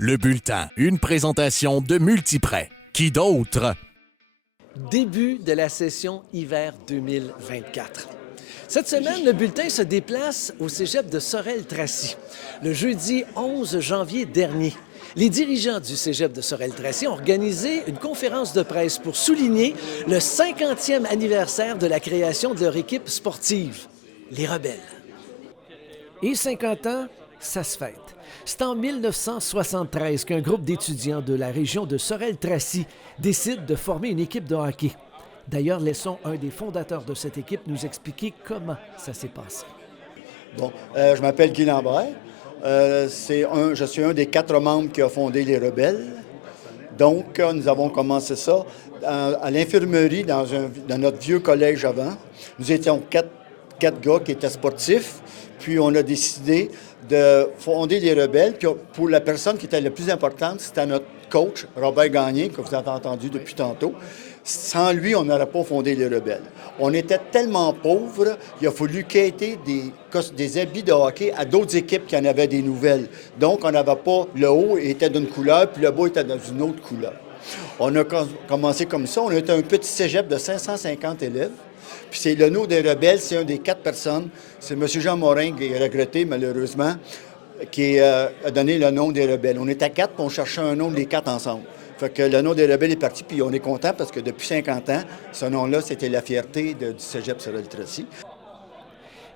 Le bulletin, une présentation de Multiprêt. Qui d'autre? Début de la session hiver 2024. Cette semaine, le bulletin se déplace au cégep de Sorel-Tracy. Le jeudi 11 janvier dernier, les dirigeants du cégep de Sorel-Tracy ont organisé une conférence de presse pour souligner le 50e anniversaire de la création de leur équipe sportive, les Rebelles. Et 50 ans, ça se fête. C'est en 1973 qu'un groupe d'étudiants de la région de Sorel-Tracy décide de former une équipe de hockey. D'ailleurs, laissons un des fondateurs de cette équipe nous expliquer comment ça s'est passé. Bon, je m'appelle Guy Lambert. Je suis un des 4 membres qui a fondé les Rebelles. Donc, nous avons commencé ça à l'infirmerie dans notre vieux collège avant. Nous étions quatre gars qui étaient sportifs. Puis, on a décidé de fonder les Rebelles. Puis, pour la personne qui était la plus importante, c'était notre coach, Robert Gagné, que vous avez entendu depuis tantôt. Sans lui, on n'aurait pas fondé les Rebelles. On était tellement pauvres, il a fallu quêter des habits de hockey à d'autres équipes qui en avaient des nouvelles. Donc, on n'avait pas... Le haut était d'une couleur, puis le bas était dans une autre couleur. On a commencé comme ça. On était un petit cégep de 550 élèves. Puis c'est le nom des Rebelles, c'est un des 4 personnes. C'est M. Jean Morin, qui est regretté malheureusement, qui a donné le nom des Rebelles. On était 4, puis on cherchait un nom les 4 ensemble. Fait que le nom des Rebelles est parti, puis on est content parce que depuis 50 ans, ce nom-là, c'était la fierté du cégep Sorel-Tracy.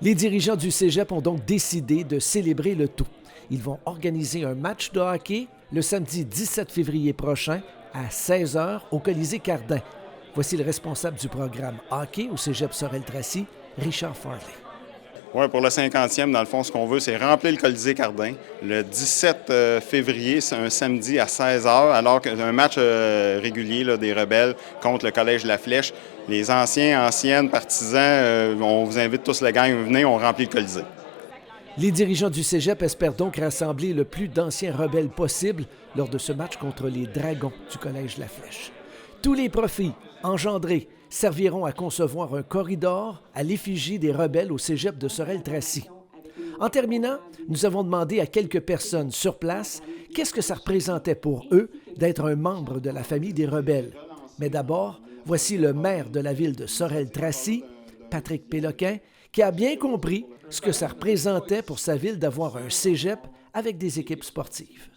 Les dirigeants du cégep ont donc décidé de célébrer le tout. Ils vont organiser un match de hockey le samedi 17 février prochain à 16h au Colisée Cardin. Voici le responsable du programme hockey au cégep Sorel-Tracy, Richard Farley. Oui, pour le 50e, dans le fond, ce qu'on veut, c'est remplir le Colisée Cardin. Le 17 février, c'est un samedi à 16h, alors qu'un match régulier là, des Rebelles contre le Collège La Flèche. Les anciennes partisans, on vous invite tous, la gang, venez, on remplit le Colisée. Les dirigeants du cégep espèrent donc rassembler le plus d'anciens rebelles possible lors de ce match contre les Dragons du Collège La Flèche. Tous les profits engendrés serviront à concevoir un corridor à l'effigie des Rebelles au cégep de Sorel-Tracy. En terminant, nous avons demandé à quelques personnes sur place qu'est-ce que ça représentait pour eux d'être un membre de la famille des Rebelles. Mais d'abord, voici le maire de la ville de Sorel-Tracy, Patrick Péloquin, qui a bien compris ce que ça représentait pour sa ville d'avoir un cégep avec des équipes sportives.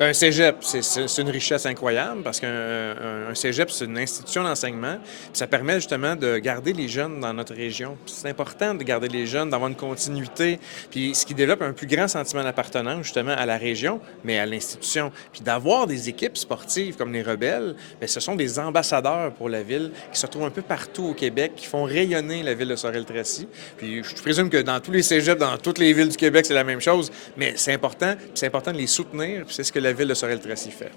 Un cégep, c'est une richesse incroyable parce qu'un cégep, c'est une institution d'enseignement. Ça permet justement de garder les jeunes dans notre région. C'est important de garder les jeunes, d'avoir une continuité, puis ce qui développe un plus grand sentiment d'appartenance justement à la région, mais à l'institution. Puis d'avoir des équipes sportives comme les Rebelles, bien, ce sont des ambassadeurs pour la ville qui se retrouvent un peu partout au Québec, qui font rayonner la ville de Sorel-Tracy. Puis je présume que dans tous les cégeps, dans toutes les villes du Québec, c'est la même chose, mais c'est important de les soutenir, puis c'est ce que la ville de Sorel-Tracy fait.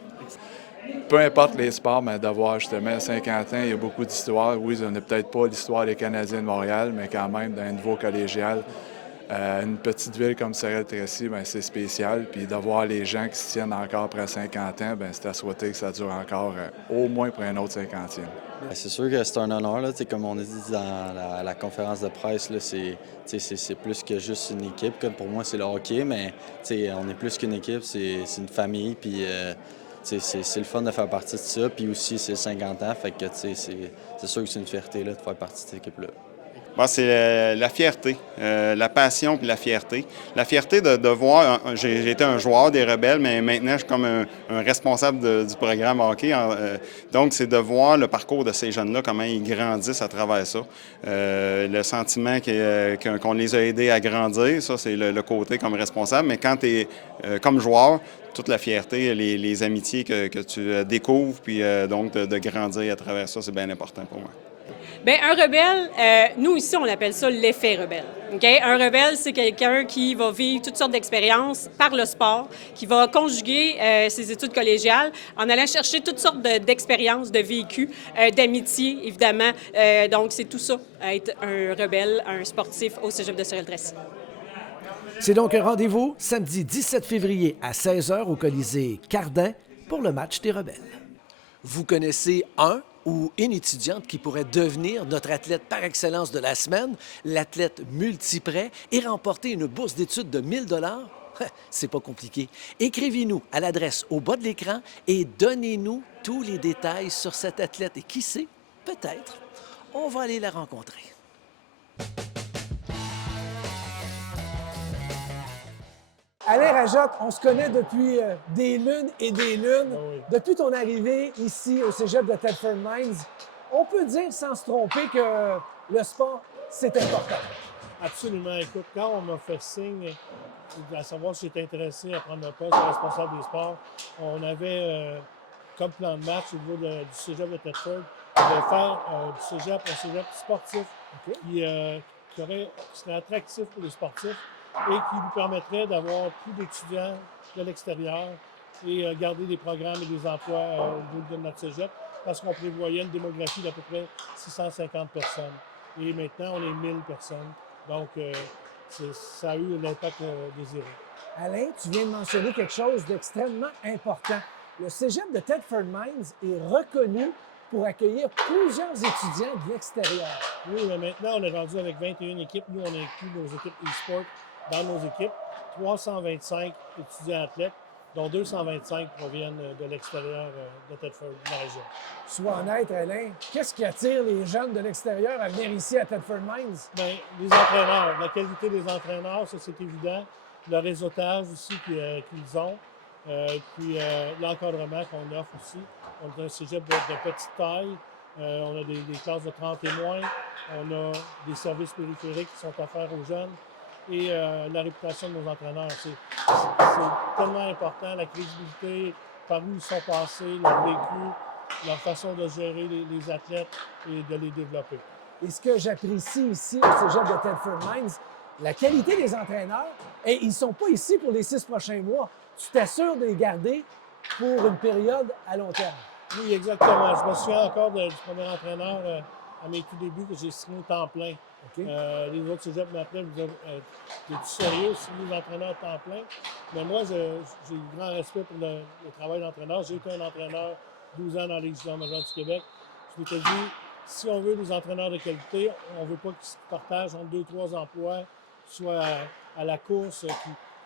Peu importe les sports, mais d'avoir justement 50 ans, il y a beaucoup d'histoires. Oui, on n'a peut-être pas l'histoire des Canadiens de Montréal, mais quand même, d'un niveau collégial, une petite ville comme Sorel-Tracy, c'est spécial. Puis d'avoir les gens qui se tiennent encore après 50 ans, c'est à souhaiter que ça dure encore au moins pour un autre 50e. C'est sûr que c'est un honneur, là, comme on a dit dans la conférence de presse, là, c'est plus que juste une équipe. Comme pour moi, c'est le hockey, mais on est plus qu'une équipe, c'est une famille. Puis c'est le fun de faire partie de ça. Puis aussi, c'est 50 ans, fait que c'est sûr que c'est une fierté là, de faire partie de cette équipe-là. Bon, c'est la fierté, la passion puis la fierté. La fierté de voir, j'ai été un joueur des Rebelles, mais maintenant je suis comme un responsable du programme hockey. Donc, c'est de voir le parcours de ces jeunes-là, comment ils grandissent à travers ça. Le sentiment qu'on les a aidés à grandir, ça, c'est le côté comme responsable. Mais quand tu es comme joueur, toute la fierté, les amitiés que tu découvres, puis donc de grandir à travers ça, c'est bien important pour moi. Bien, un rebelle, nous ici, on appelle ça l'effet rebelle. Okay? Un rebelle, c'est quelqu'un qui va vivre toutes sortes d'expériences par le sport, qui va conjuguer ses études collégiales en allant chercher toutes sortes d'expériences, de vécus, d'amitié, évidemment. Donc, c'est tout ça, être un rebelle, un sportif au cégep de Sorel-Tracy. C'est donc un rendez-vous samedi 17 février à 16h au Colisée Cardin pour le match des Rebelles. Vous connaissez un ou une étudiante qui pourrait devenir notre athlète par excellence de la semaine, l'athlète Multiprêt, et remporter une bourse d'études de 1 000 $? C'est pas compliqué. Écrivez-nous à l'adresse au bas de l'écran et donnez-nous tous les détails sur cette athlète. Et qui sait, peut-être, on va aller la rencontrer. Alain Rajotte, on se connaît depuis des lunes et des lunes. Ah oui. Depuis ton arrivée ici au cégep de Thetford Mines, on peut dire sans se tromper que le sport, c'est important. Absolument. Écoute, quand on m'a fait signe, à savoir si j'étais intéressé à prendre le poste de responsable des sports, on avait comme plan de match au niveau du cégep de Thetford de faire du cégep un cégep sportif qui serait attractif pour les sportifs et qui nous permettrait d'avoir plus d'étudiants de l'extérieur et garder des programmes et des emplois au niveau de notre cégep parce qu'on prévoyait une démographie d'à peu près 650 personnes. Et maintenant, on est 1000 personnes. Donc, ça a eu l'impact désiré. Alain, tu viens de mentionner quelque chose d'extrêmement important. Le cégep de Thetford Mines est reconnu pour accueillir plusieurs étudiants de l'extérieur. Oui, mais maintenant, on est rendu avec 21 équipes. Nous, on inclut nos équipes e-sport dans nos équipes. 325 étudiants athlètes, dont 225 proviennent de l'extérieur de Thetford, de la région. Sois honnête, Alain, qu'est-ce qui attire les jeunes de l'extérieur à venir ici à Thetford Mines? Bien, les entraîneurs, la qualité des entraîneurs, ça c'est évident. Le réseautage aussi qu'ils ont. Puis l'encadrement qu'on offre aussi. On a un cégep de petite taille. On a des classes de 30 et moins. On a des services périphériques qui sont offerts aux jeunes. Et la réputation de nos entraîneurs. C'est tellement important, la crédibilité, par où ils sont passés, leur vécu, leur façon de gérer les athlètes et de les développer. Et ce que j'apprécie ici au cégep de Thetford Mines, la qualité des entraîneurs, et ils ne sont pas ici pour les 6 prochains mois. Tu t'assures de les garder pour une période à long terme. Oui, exactement. Je me souviens encore du premier entraîneur à mes tout débuts que j'ai signé au temps plein. OK. Les autres cégeps m'appelaient et me disaient es-tu sérieux, signer l'entraîneur à temps plein? Mais moi, j'ai du grand respect pour le travail d'entraîneur. J'ai été un entraîneur 12 ans dans la Ligue junior majeure du Québec. Je m'étais dit, si on veut des entraîneurs de qualité, on ne veut pas qu'ils se partagent entre 2-3 emplois, soit à la course,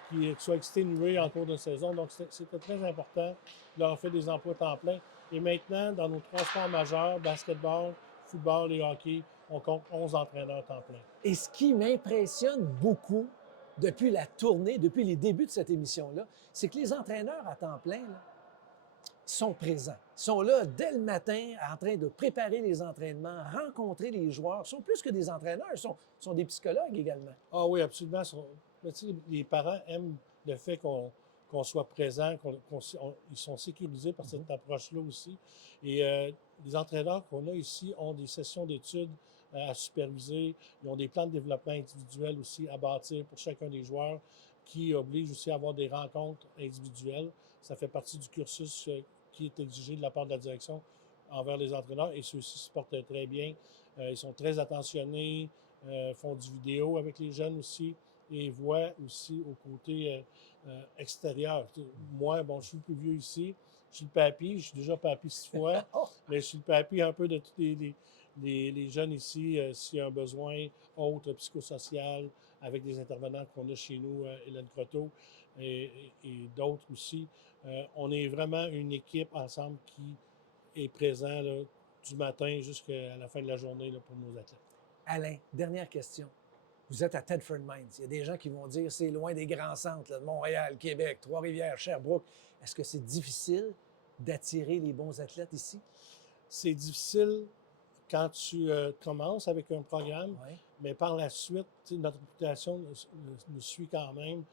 qui soient exténués en cours de saison. Donc, c'était très important de leur faire des emplois temps plein. Et maintenant, dans nos 3 sports majeurs, basketball, football et hockey, on compte 11 entraîneurs temps plein. Et ce qui m'impressionne beaucoup depuis la tournée, depuis les débuts de cette émission-là, c'est que les entraîneurs à temps plein là, sont présents. Ils sont là dès le matin en train de préparer les entraînements, rencontrer les joueurs. Ils sont plus que des entraîneurs, ils sont des psychologues également. Ah oui, absolument. Mais tu sais, les parents aiment le fait qu'on soit présent, ils sont sécurisés par cette approche-là aussi. Et les entraîneurs qu'on a ici ont des sessions d'études à superviser. Ils ont des plans de développement individuel aussi à bâtir pour chacun des joueurs qui obligent aussi à avoir des rencontres individuelles. Ça fait partie du cursus qui est exigé de la part de la direction envers les entraîneurs et ceux-ci se portent très bien. Ils sont très attentionnés, font du vidéo avec les jeunes aussi et voient aussi au côté extérieur. Moi, bon, je suis le plus vieux ici. Je suis le papy. Je suis déjà papy 6 fois. Mais je suis le papy un peu de tous les jeunes ici, s'il y a un besoin autre, psychosocial, avec des intervenants qu'on a chez nous, Hélène Croteau et d'autres aussi. On est vraiment une équipe ensemble qui est présente là, du matin jusqu'à la fin de la journée là, pour nos athlètes. Alain, dernière question. Vous êtes à Thetford Mines. Il y a des gens qui vont dire c'est loin des grands centres, là, de Montréal, Québec, Trois-Rivières, Sherbrooke. Est-ce que c'est difficile d'attirer les bons athlètes ici? C'est difficile quand tu commences avec un programme, mais par la suite, notre réputation nous suit quand même.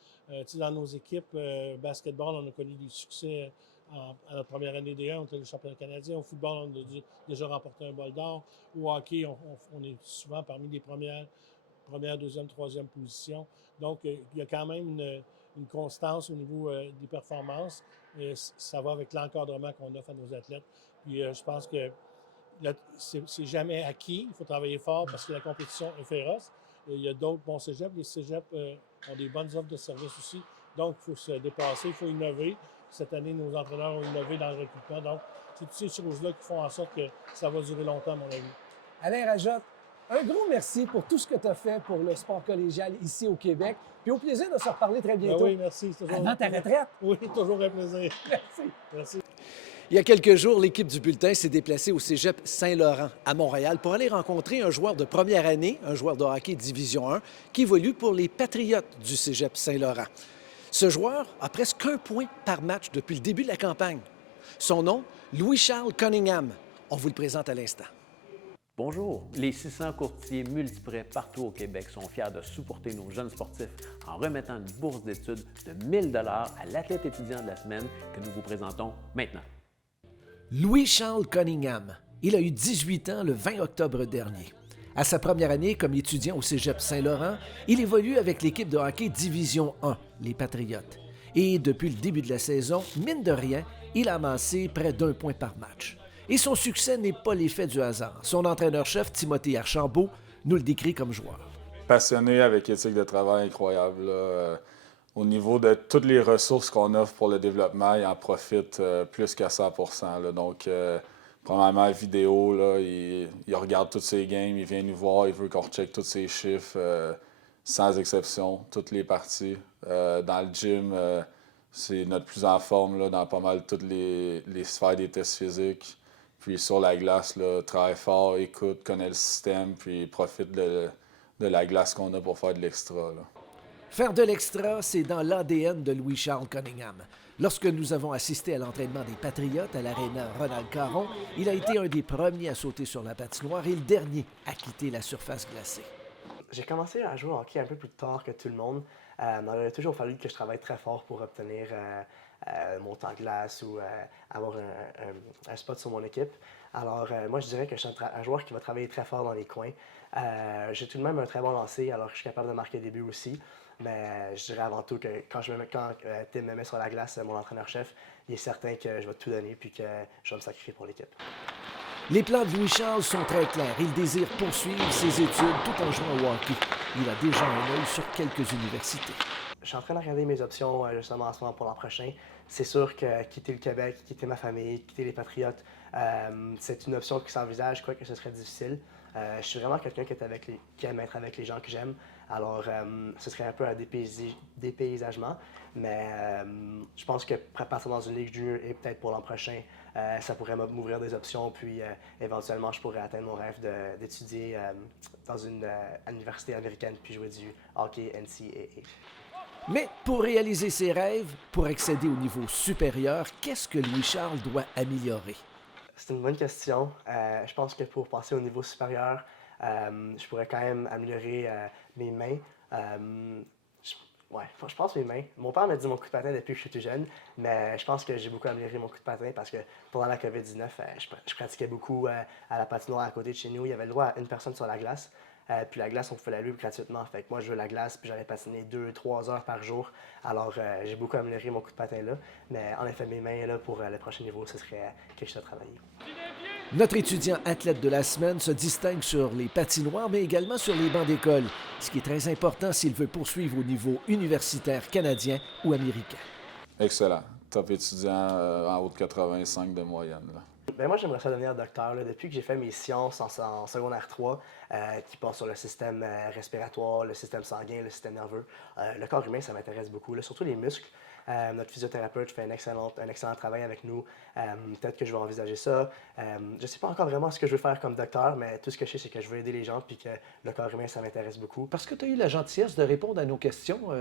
Dans nos équipes basketball, on a connu des succès à notre première année D1, on était le championnat canadien. Au football, on a déjà remporté un bol d'or. Au hockey, on est souvent parmi les première, deuxième, troisième position. Donc, il y a quand même une constance au niveau des performances. Et ça va avec l'encadrement qu'on offre à nos athlètes. Puis, je pense que c'est jamais acquis. Il faut travailler fort parce que la compétition est féroce. Et il y a d'autres bons cégeps. Les cégeps ont des bonnes offres de services aussi. Donc, il faut se dépasser, il faut innover. Cette année, nos entraîneurs ont innové dans le recrutement. Donc, c'est toutes ces choses-là qui font en sorte que ça va durer longtemps, à mon avis. Alain Rajotte, Un gros merci pour tout ce que tu as fait pour le sport collégial ici au Québec. Puis au plaisir de se reparler très bientôt. Oui, merci. Avant ta retraite. Oui, toujours un plaisir. Merci. Merci. Il y a quelques jours, l'équipe du Bulletin s'est déplacée au Cégep Saint-Laurent à Montréal pour aller rencontrer un joueur de première année, un joueur de hockey Division 1, qui évolue pour les Patriotes du Cégep Saint-Laurent. Ce joueur a presque 1 point par match depuis le début de la campagne. Son nom, Louis-Charles Cunningham. On vous le présente à l'instant. Bonjour, les 600 courtiers multiprêts partout au Québec sont fiers de supporter nos jeunes sportifs en remettant une bourse d'études de 1 000 $ à l'athlète étudiant de la semaine que nous vous présentons maintenant. Louis-Charles Cunningham. Il a eu 18 ans le 20 octobre dernier. À sa première année comme étudiant au Cégep Saint-Laurent, il évolue avec l'équipe de hockey Division 1, les Patriotes. Et depuis le début de la saison, mine de rien, il a amassé près d'1 point par match. Et son succès n'est pas l'effet du hasard. Son entraîneur-chef, Timothée Archambault, nous le décrit comme joueur. Passionné, avec éthique de travail incroyable. Là. Au niveau de toutes les ressources qu'on offre pour le développement, il en profite plus qu'à 100%. Là. Donc, premièrement, vidéo, là, il regarde toutes ses games, il vient nous voir, il veut qu'on recheck tous ses chiffres, sans exception, toutes les parties. Dans le gym, c'est notre plus en forme là, dans pas mal toutes les sphères des tests physiques. Puis sur la glace, là, travaille fort, écoute, connaît le système, puis profite de la glace qu'on a pour faire de l'extra. Là. Faire de l'extra, c'est dans l'ADN de Louis-Charles Cunningham. Lorsque nous avons assisté à l'entraînement des Patriotes à l'aréna Ronald Caron, il a été un des premiers à sauter sur la patinoire et le dernier à quitter la surface glacée. J'ai commencé à jouer au hockey un peu plus tard que tout le monde. Il a toujours fallu que je travaille très fort pour obtenir mon temps de glace ou avoir un spot sur mon équipe. Alors, moi, je dirais que je suis un joueur qui va travailler très fort dans les coins. J'ai tout de même un très bon lancer, alors je suis capable de marquer des buts aussi. Mais je dirais avant tout que quand Tim me met sur la glace, mon entraîneur-chef, il est certain que je vais tout donner puis que je vais me sacrifier pour l'équipe. Les plans de Louis-Charles sont très clairs. Il désire poursuivre ses études tout en jouant au hockey. Il a déjà un œil sur quelques universités. Je suis en train de regarder mes options justement en ce moment pour l'an prochain. C'est sûr que quitter le Québec, quitter ma famille, quitter les Patriotes, c'est une option qui s'envisage, quoique ce serait difficile. Je suis vraiment quelqu'un qui aime être avec les gens que j'aime. Alors, ce serait un peu un dépaysagement, mais je pense que partir dans une ligue junior et peut-être pour l'an prochain, ça pourrait m'ouvrir des options, puis éventuellement, je pourrais atteindre mon rêve d'étudier dans une université américaine puis jouer du hockey NCAA. Mais pour réaliser ses rêves, pour accéder au niveau supérieur, qu'est-ce que Louis-Charles doit améliorer? C'est une bonne question. Je pense que pour passer au niveau supérieur, je pourrais quand même améliorer mes mains. Je pense mes mains. Mon père m'a dit mon coup de patin depuis que je suis tout jeune, mais je pense que j'ai beaucoup amélioré mon coup de patin parce que pendant la COVID-19, je pratiquais beaucoup à la patinoire à côté de chez nous. Il y avait le droit à une personne sur la glace. Puis la glace, on pouvait la louer gratuitement. Fait que moi, je jouais la glace, puis j'allais patiner 2-3 heures par jour. Alors, j'ai beaucoup amélioré mon coup de patin là. Mais en effet, mes mains, là, pour le prochain niveau, ce serait quelque chose à travailler. Notre étudiant athlète de la semaine se distingue sur les patinoires, mais également sur les bancs d'école, ce qui est très important s'il veut poursuivre au niveau universitaire canadien ou américain. Excellent. Top étudiant en haut de 85 de moyenne. Là. Bien, moi, j'aimerais ça devenir docteur. Là. Depuis que j'ai fait mes sciences en secondaire 3, qui portent sur le système respiratoire, le système sanguin, le système nerveux, le corps humain, ça m'intéresse beaucoup, là, surtout les muscles. Notre physiothérapeute fait un excellent travail avec nous. Peut-être que je vais envisager ça. Je ne sais pas encore vraiment ce que je veux faire comme docteur, mais tout ce que je sais, c'est que je veux aider les gens puis que le corps humain, ça m'intéresse beaucoup. Parce que tu as eu la gentillesse de répondre à nos questions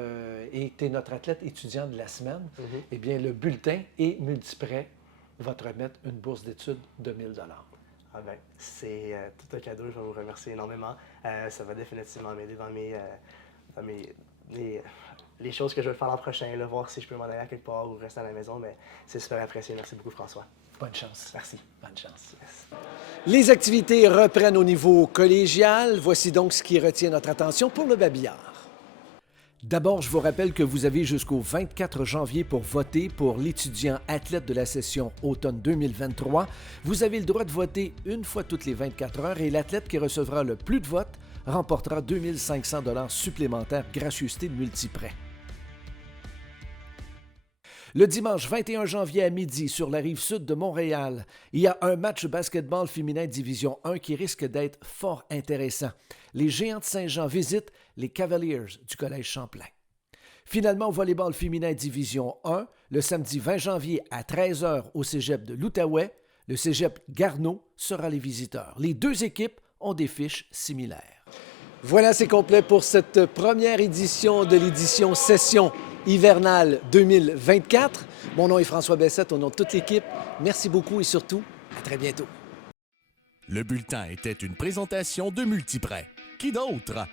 et tu es notre athlète étudiant de la semaine, eh bien, le bulletin et Multiprêt va te remettre une bourse d'études de 1 000 $. Ah ben, c'est tout un cadeau, je vais vous remercier énormément. Ça va définitivement m'aider dans les choses que je vais faire l'an prochain, là, voir si je peux m'en aller à quelque part ou rester à la maison, mais c'est super apprécié. Merci beaucoup, François. Bonne chance. Merci. Bonne chance. Yes. Les activités reprennent au niveau collégial. Voici donc ce qui retient notre attention pour le babillard. D'abord, je vous rappelle que vous avez jusqu'au 24 janvier pour voter pour l'étudiant athlète de la session automne 2023. Vous avez le droit de voter une fois toutes les 24 heures et l'athlète qui recevra le plus de votes remportera 2 500 $ supplémentaires gracieuseté de Multiprêt. Le dimanche 21 janvier à midi, sur la rive sud de Montréal, il y a un match basketball féminin Division 1 qui risque d'être fort intéressant. Les Géants de Saint-Jean visitent les Cavaliers du Collège Champlain. Finalement, au volleyball féminin Division 1, le samedi 20 janvier à 13h au cégep de l'Outaouais, le cégep Garneau sera les visiteurs. Les deux équipes ont des fiches similaires. Voilà, c'est complet pour cette première édition de l'édition Session hivernale 2024. Mon nom est François Bessette, au nom de toute l'équipe. Merci beaucoup et surtout, à très bientôt. Le bulletin était une présentation de Multiprêt. Qui d'autre?